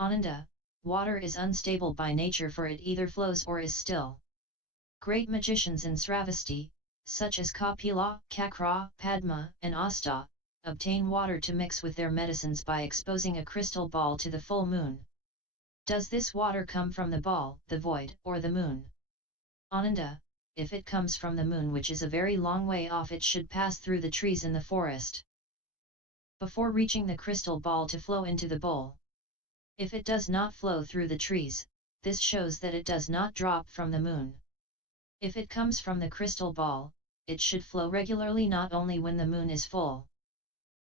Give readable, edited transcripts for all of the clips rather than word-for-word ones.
Ananda, water is unstable by nature, for it either flows or is still. Great magicians in Sravasti, such as Kapila, Kakra, Padma, and Asta, obtain water to mix with their medicines by exposing a crystal ball to the full moon. Does this water come from the ball, the void, or the moon? Ananda, if it comes from the moon, which is a very long way off, it should pass through the trees in the forest before reaching the crystal ball to flow into the bowl. If it does not flow through the trees, this shows that it does not drop from the moon. If it comes from the crystal ball, it should flow regularly, not only when the moon is full.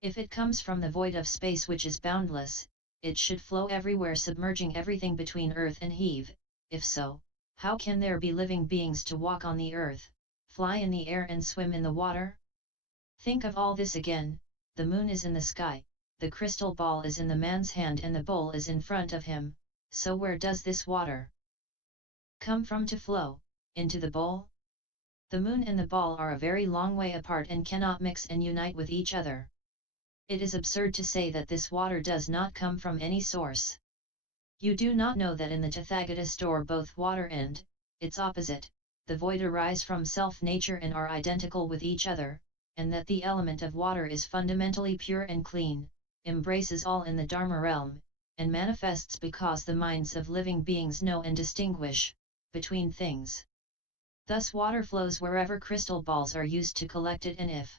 If it comes from the void of space, which is boundless, it should flow everywhere, submerging everything between earth and heave. If so, how can there be living beings to walk on the earth, fly in the air and swim in the water? Think of all this again. The moon is in the sky, the crystal ball is in the man's hand, and the bowl is in front of him. So where does this water come from to flow into the bowl? The moon and the ball are a very long way apart and cannot mix and unite with each other. It is absurd to say that this water does not come from any source. You do not know that in the Tathagata store both water and its opposite, the void, arise from self-nature and are identical with each other, and that the element of water is fundamentally pure and clean, embraces all in the Dharma realm, and manifests because the minds of living beings know and distinguish between things. Thus water flows wherever crystal balls are used to collect it, and if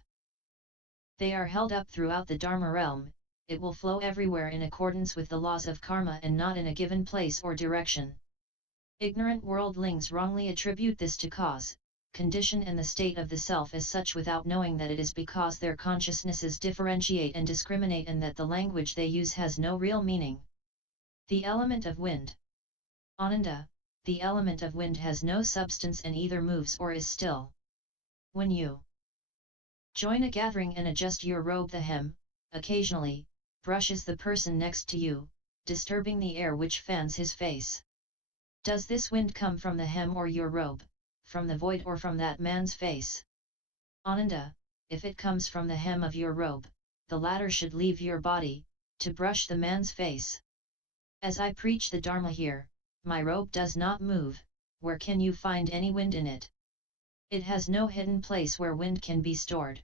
they are held up throughout the Dharma realm, it will flow everywhere in accordance with the laws of karma and not in a given place or direction. Ignorant worldlings wrongly attribute this to cause, condition and the state of the self as such, without knowing that it is because their consciousnesses differentiate and discriminate, and that the language they use has no real meaning. The element of wind. Ananda, the element of wind has no substance and either moves or is still. When you join a gathering and adjust your robe, the hem, occasionally, brushes the person next to you, disturbing the air which fans his face. Does this wind come from the hem or your robe, from the void or from that man's face? Ananda, if it comes from the hem of your robe, the latter should leave your body, to brush the man's face. As I preach the Dharma here, my robe does not move. Where can you find any wind in it? It has no hidden place where wind can be stored.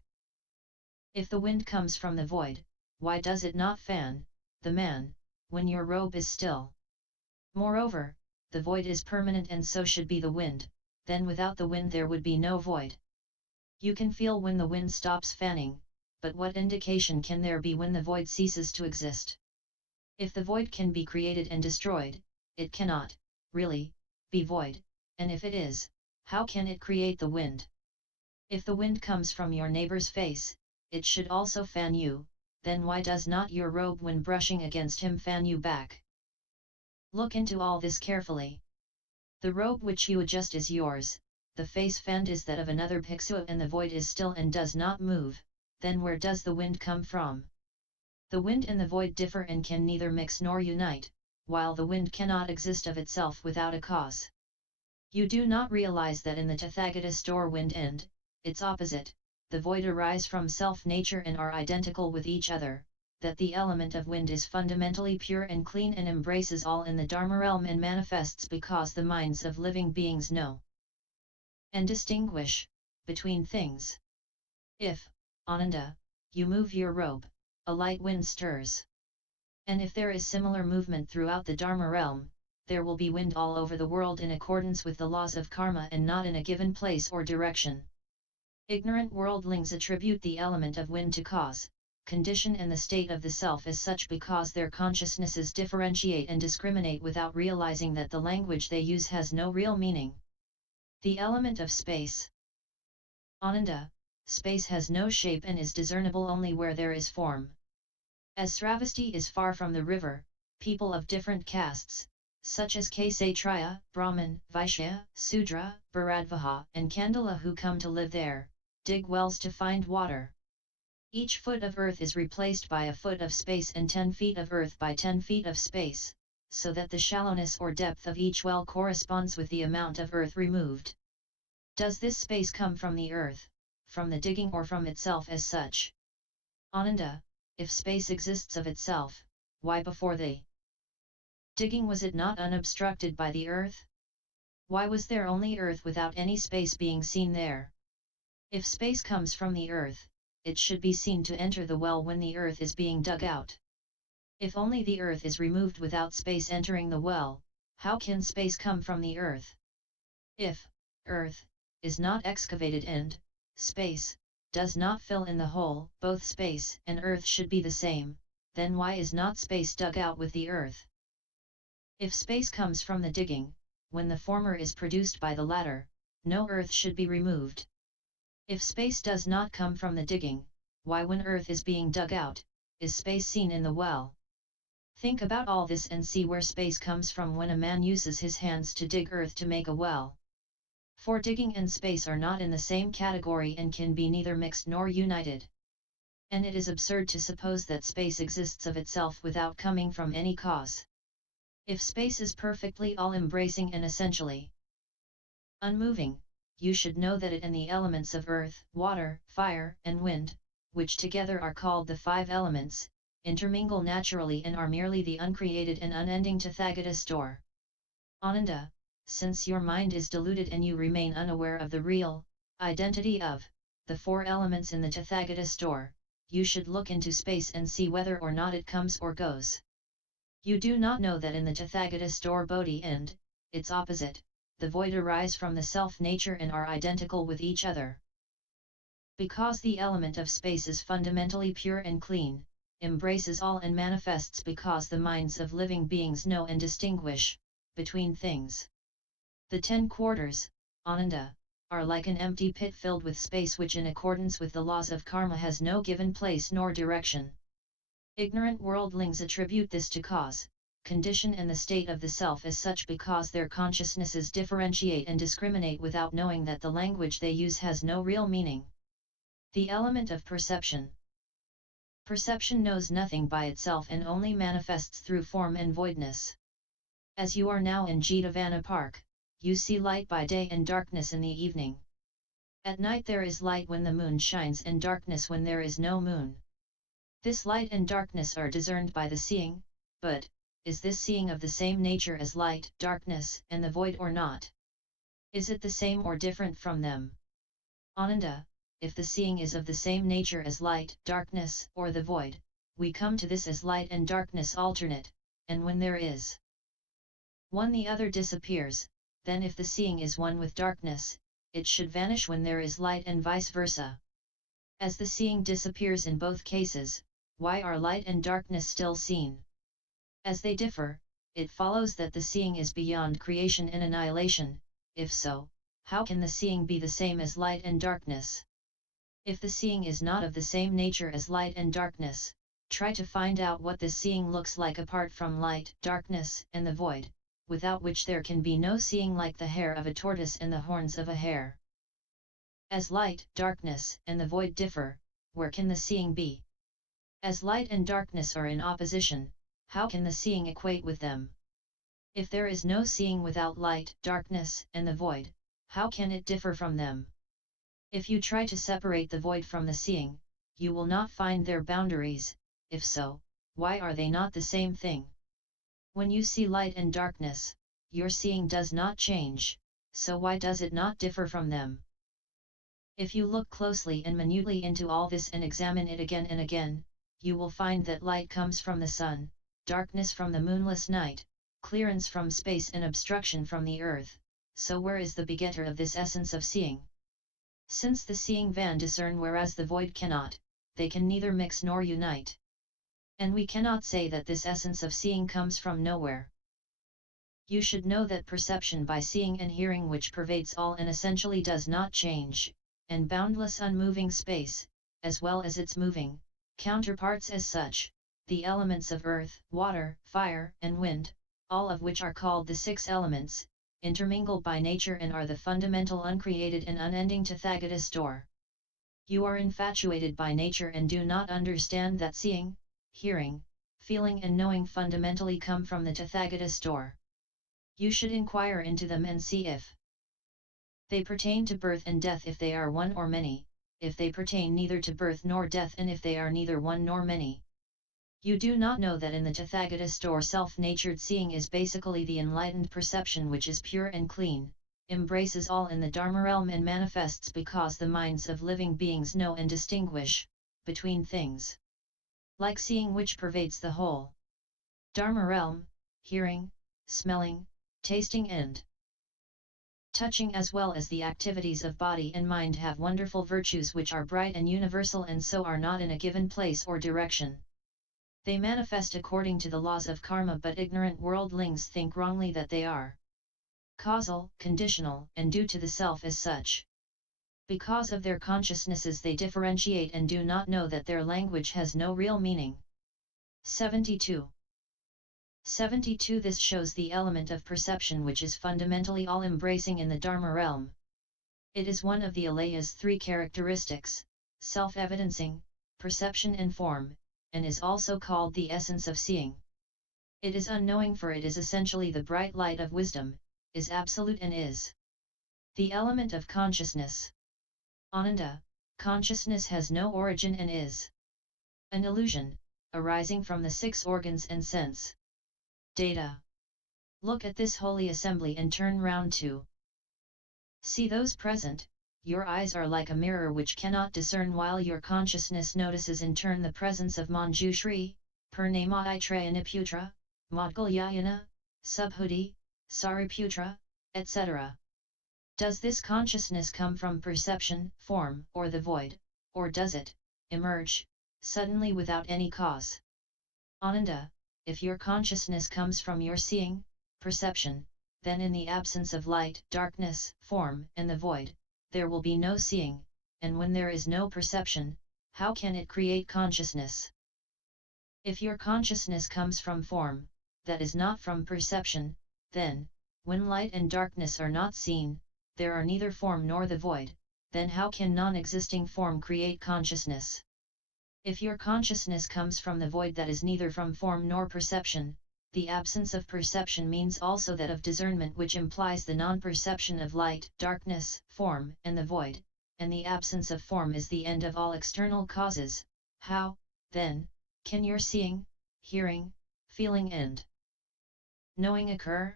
If the wind comes from the void, why does it not fan the man when your robe is still? Moreover, the void is permanent, and so should be the wind. Then without the wind there would be no void. You can feel when the wind stops fanning, but what indication can there be when the void ceases to exist? If the void can be created and destroyed, it cannot, really, be void, and if it is, how can it create the wind? If the wind comes from your neighbor's face, it should also fan you, then why does not your robe when brushing against him fan you back? Look into all this carefully. The robe which you adjust is yours, the face fanned is that of another bhikshu, and the void is still and does not move. Then where does the wind come from? The wind and the void differ and can neither mix nor unite, while the wind cannot exist of itself without a cause. You do not realize that in the Tathagata store wind and its opposite, the void, arise from self-nature and are identical with each other, that the element of wind is fundamentally pure and clean and embraces all in the Dharma realm and manifests because the minds of living beings know and distinguish between things. If, Ananda, you move your robe, a light wind stirs. And if there is similar movement throughout the Dharma realm, there will be wind all over the world in accordance with the laws of karma and not in a given place or direction. Ignorant worldlings attribute the element of wind to cause, condition and the state of the self as such because their consciousnesses differentiate and discriminate without realizing that the language they use has no real meaning. The element of space. Ananda, space has no shape and is discernible only where there is form. As Sravasti is far from the river, people of different castes, such as Kshatriya, Brahmin, Vaishya, Sudra, Bharadvaja, and Kandala, who come to live there, dig wells to find water. Each foot of earth is replaced by a foot of space and 10 feet of earth by 10 feet of space, so that the shallowness or depth of each well corresponds with the amount of earth removed. Does this space come from the earth, from the digging, or from itself as such? Ananda, if space exists of itself, why before the Digging, was it not unobstructed by the earth? Why was there only earth without any space being seen there? If space comes from the earth, it should be seen to enter the well when the earth is being dug out. If only the earth is removed without space entering the well, how can space come from the earth? If earth is not excavated and space does not fill in the hole, both space and earth should be the same, then why is not space dug out with the earth? If space comes from the digging, when the former is produced by the latter, no earth should be removed. If space does not come from the digging, why when earth is being dug out, is space seen in the well? Think about all this and see where space comes from when a man uses his hands to dig earth to make a well. For digging and space are not in the same category and can be neither mixed nor united. And it is absurd to suppose that space exists of itself without coming from any cause. If space is perfectly all-embracing and essentially unmoving, you should know that it and the elements of earth, water, fire, and wind, which together are called the five elements, intermingle naturally and are merely the uncreated and unending Tathagata store. Ananda, since your mind is deluded and you remain unaware of the real identity of the four elements in the Tathagata store, you should look into space and see whether or not it comes or goes. You do not know that in the Tathagata store Bodhi and its opposite, the void, arise from the self-nature and are identical with each other. Because the element of space is fundamentally pure and clean, embraces all and manifests because the minds of living beings know and distinguish between things. The 10 quarters, Ananda, are like an empty pit filled with space which in accordance with the laws of karma has no given place nor direction. Ignorant worldlings attribute this to cause, condition and the state of the self as such because their consciousnesses differentiate and discriminate without knowing that the language they use has no real meaning. The element of perception. Perception knows nothing by itself and only manifests through form and voidness. As you are now in Jetavana Park, you see light by day and darkness in the evening. At night there is light when the moon shines and darkness when there is no moon. This light and darkness are discerned by the seeing, but, is this seeing of the same nature as light, darkness, and the void or not? Is it the same or different from them? Ananda, if the seeing is of the same nature as light, darkness, or the void, we come to this as light and darkness alternate, and when there is one the other disappears, then if the seeing is one with darkness, it should vanish when there is light and vice versa. As the seeing disappears in both cases, why are light and darkness still seen? As they differ, it follows that the seeing is beyond creation and annihilation. If so, how can the seeing be the same as light and darkness? If the seeing is not of the same nature as light and darkness, try to find out what this seeing looks like apart from light, darkness, and the void, without which there can be no seeing, like the hair of a tortoise and the horns of a hare. As light, darkness, and the void differ, where can the seeing be? As light and darkness are in opposition, how can the seeing equate with them? If there is no seeing without light, darkness, and the void, how can it differ from them? If you try to separate the void from the seeing, you will not find their boundaries. If so, why are they not the same thing? When you see light and darkness, your seeing does not change, so why does it not differ from them? If you look closely and minutely into all this and examine it again and again, you will find that light comes from the sun, darkness from the moonless night, clearance from space and obstruction from the earth. So where is the begetter of this essence of seeing? Since the seeing van discern whereas the void cannot, they can neither mix nor unite. And we cannot say that this essence of seeing comes from nowhere. You should know that perception by seeing and hearing, which pervades all and essentially does not change, and boundless unmoving space, as well as its moving counterparts as such, the elements of earth, water, fire, and wind, all of which are called the 6 elements, intermingle by nature and are the fundamental uncreated and unending Tathagata store. You are infatuated by nature and do not understand that seeing, hearing, feeling and knowing fundamentally come from the Tathagata store. You should inquire into them and see if they pertain to birth and death, if they are one or many, if they pertain neither to birth nor death, and if they are neither one nor many. You do not know that in the Tathagatist or self-natured seeing is basically the enlightened perception which is pure and clean, embraces all in the Dharma realm and manifests because the minds of living beings know and distinguish between things. Like seeing which pervades the whole Dharma realm, hearing, smelling, tasting and touching as well as the activities of body and mind have wonderful virtues which are bright and universal and so are not in a given place or direction. They manifest according to the laws of karma, but ignorant worldlings think wrongly that they are causal, conditional, and due to the self as such. Because of their consciousnesses they differentiate and do not know that their language has no real meaning. 72. This shows the element of perception which is fundamentally all-embracing in the Dharma realm. It is one of the Alaya's three characteristics, self-evidencing, perception and form, and is also called the essence of seeing. It is unknowing, for it is essentially the bright light of wisdom, is absolute and is the element of consciousness. Ananda, consciousness has no origin and is an illusion, arising from the six organs and sense data. Look at this holy assembly and turn round to see those present. Your eyes are like a mirror which cannot discern, while your consciousness notices in turn the presence of Manjushri, Purnamaitrayaniputra, Madgalyayana, Subhuti, Sariputra, etc. Does this consciousness come from perception, form, or the void, or does it emerge suddenly without any cause? Ananda, if your consciousness comes from your seeing, perception, then in the absence of light, darkness, form, and the void, there will be no seeing, and when there is no perception, how can it create consciousness? If your consciousness comes from form, that is not from perception, then, when light and darkness are not seen, there are neither form nor the void, then how can non-existing form create consciousness? If your consciousness comes from the void that is neither from form nor perception, the absence of perception means also that of discernment, which implies the non-perception of light, darkness, form, and the void, and the absence of form is the end of all external causes. How, then, can your seeing, hearing, feeling and knowing occur?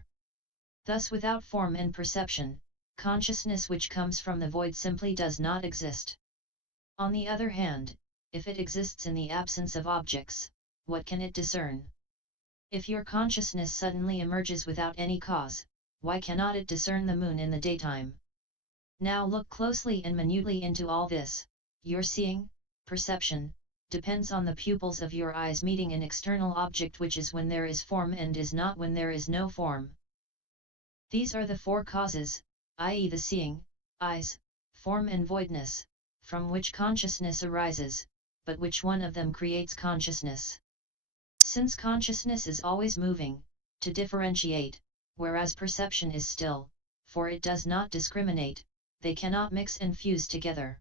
Thus without form and perception, consciousness which comes from the void simply does not exist. On the other hand, if it exists in the absence of objects, what can it discern? If your consciousness suddenly emerges without any cause, why cannot it discern the moon in the daytime? Now look closely and minutely into all this. Your seeing, perception, depends on the pupils of your eyes meeting an external object, which is when there is form and is not when there is no form. These are the four causes, i.e. the seeing, eyes, form and voidness, from which consciousness arises, but which one of them creates consciousness? Since consciousness is always moving, to differentiate, whereas perception is still, for it does not discriminate, they cannot mix and fuse together.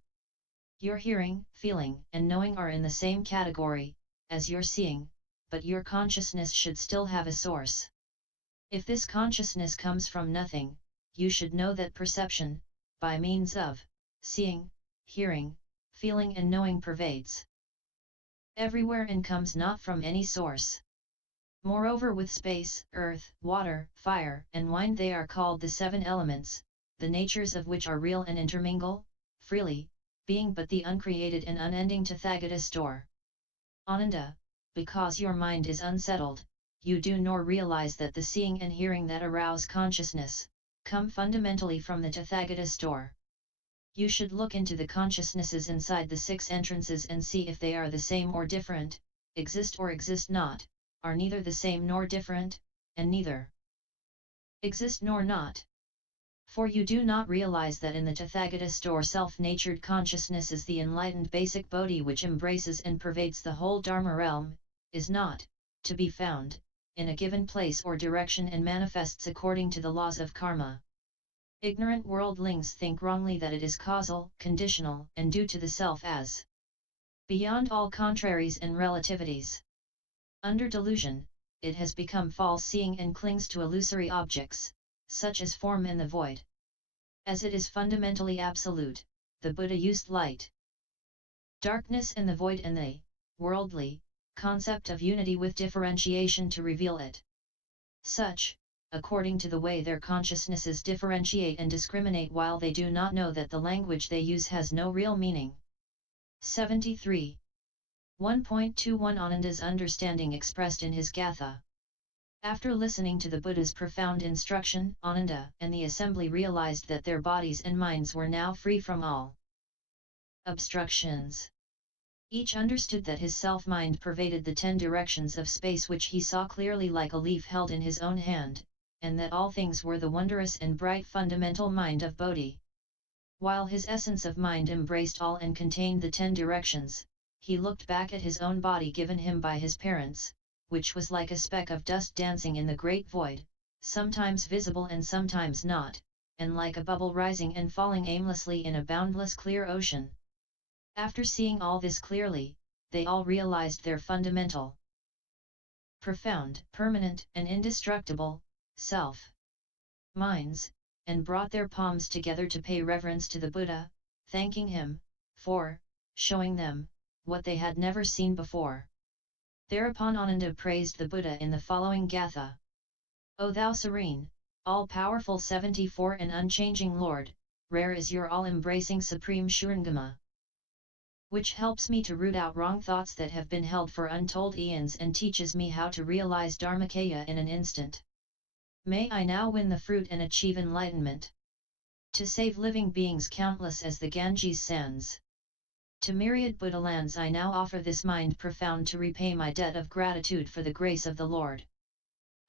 Your hearing, feeling, and knowing are in the same category as your seeing, but your consciousness should still have a source. If this consciousness comes from nothing, you should know that perception, by means of seeing, hearing, feeling and knowing, pervades everywhere and comes not from any source. Moreover, with space, earth, water, fire, and wind, they are called the seven elements, the natures of which are real and intermingle, freely, being but the uncreated and unending Tathagata store. Ananda, because your mind is unsettled, you do nor realize that the seeing and hearing that arouse consciousness, come fundamentally from the Tathagata store. You should look into the consciousnesses inside the six entrances and see if they are the same or different, exist or exist not, are neither the same nor different, and neither exist nor not. For you do not realize that in the Tathagata store self-natured consciousness is the enlightened basic Bodhi which embraces and pervades the whole Dharma realm, is not to be found in a given place or direction and manifests according to the laws of karma. Ignorant worldlings think wrongly that it is causal, conditional, and due to the self as beyond all contraries and relativities. Under delusion, it has become false seeing and clings to illusory objects, such as form and the void. As it is fundamentally absolute, the Buddha used light, darkness and the void, and they, worldly, concept of unity with differentiation to reveal it. Such, according to the way their consciousnesses differentiate and discriminate while they do not know that the language they use has no real meaning. 73. 1.21 Ananda's understanding expressed in his Gatha. After listening to the Buddha's profound instruction, Ananda and the assembly realized that their bodies and minds were now free from all obstructions. Each understood that his self-mind pervaded the 10 directions of space which he saw clearly like a leaf held in his own hand, and that all things were the wondrous and bright fundamental mind of Bodhi. While his essence of mind embraced all and contained the 10 directions, he looked back at his own body given him by his parents, which was like a speck of dust dancing in the great void, sometimes visible and sometimes not, and like a bubble rising and falling aimlessly in a boundless clear ocean. After seeing all this clearly, they all realized their fundamental, profound, permanent, and indestructible self minds, and brought their palms together to pay reverence to the Buddha, thanking him for showing them what they had never seen before. Thereupon Ananda praised the Buddha in the following Gatha. O thou serene, all-powerful 74 and unchanging Lord, rare is your all-embracing supreme Shurangama, which helps me to root out wrong thoughts that have been held for untold eons and teaches me how to realize Dharmakaya in an instant. May I now win the fruit and achieve enlightenment. To save living beings countless as the Ganges sands. To myriad Buddha lands I now offer this mind profound to repay my debt of gratitude for the grace of the Lord.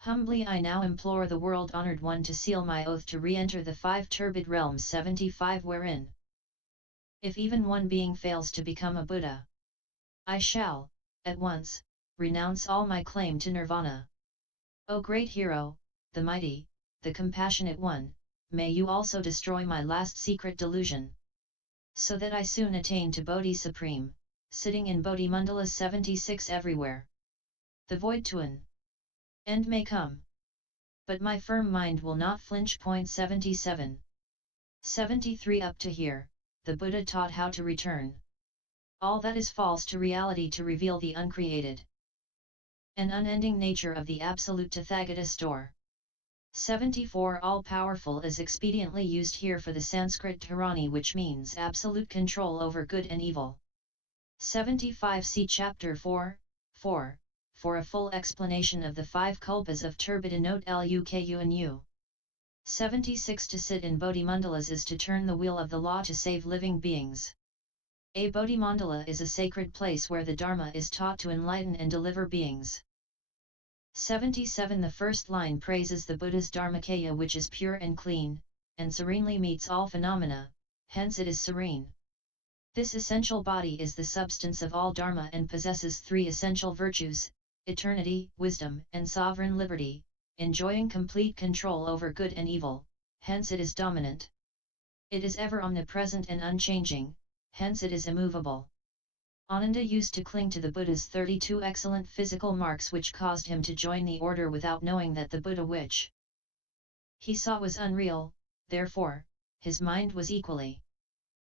Humbly I now implore the world-honored one to seal my oath to re-enter the 5 turbid realms 75 wherein, if even one being fails to become a Buddha, I shall, at once, renounce all my claim to Nirvana. O great hero, the mighty, the compassionate one, may you also destroy my last secret delusion, so that I soon attain to Bodhi Supreme, sitting in Bodhi Mandalas 76 everywhere. The void to an end may come, but my firm mind will not flinch. 77. 73 Up to here, the Buddha taught how to return all that is false to reality to reveal the uncreated and unending nature of the absolute Tathagata store. 74 All-powerful is expediently used here for the Sanskrit tyranny, which means absolute control over good and evil. 75 See Chapter 4, for a full explanation of the 5 kulpas of turbid. Note Luku and U. 76 To sit in Bodhi Mandalas is to turn the wheel of the law to save living beings. A Bodhi Mandala is a sacred place where the Dharma is taught to enlighten and deliver beings. 77 The first line praises the Buddha's Dharmakaya, which is pure and clean, and serenely meets all phenomena, hence it is serene. This essential body is the substance of all Dharma and possesses 3 essential virtues, eternity, wisdom, and sovereign liberty, enjoying complete control over good and evil, hence it is dominant. It is ever omnipresent and unchanging, hence it is immovable. Ananda used to cling to the Buddha's 32 excellent physical marks, which caused him to join the order without knowing that the Buddha which he saw was unreal, therefore, his mind was equally.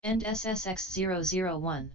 End SSX 001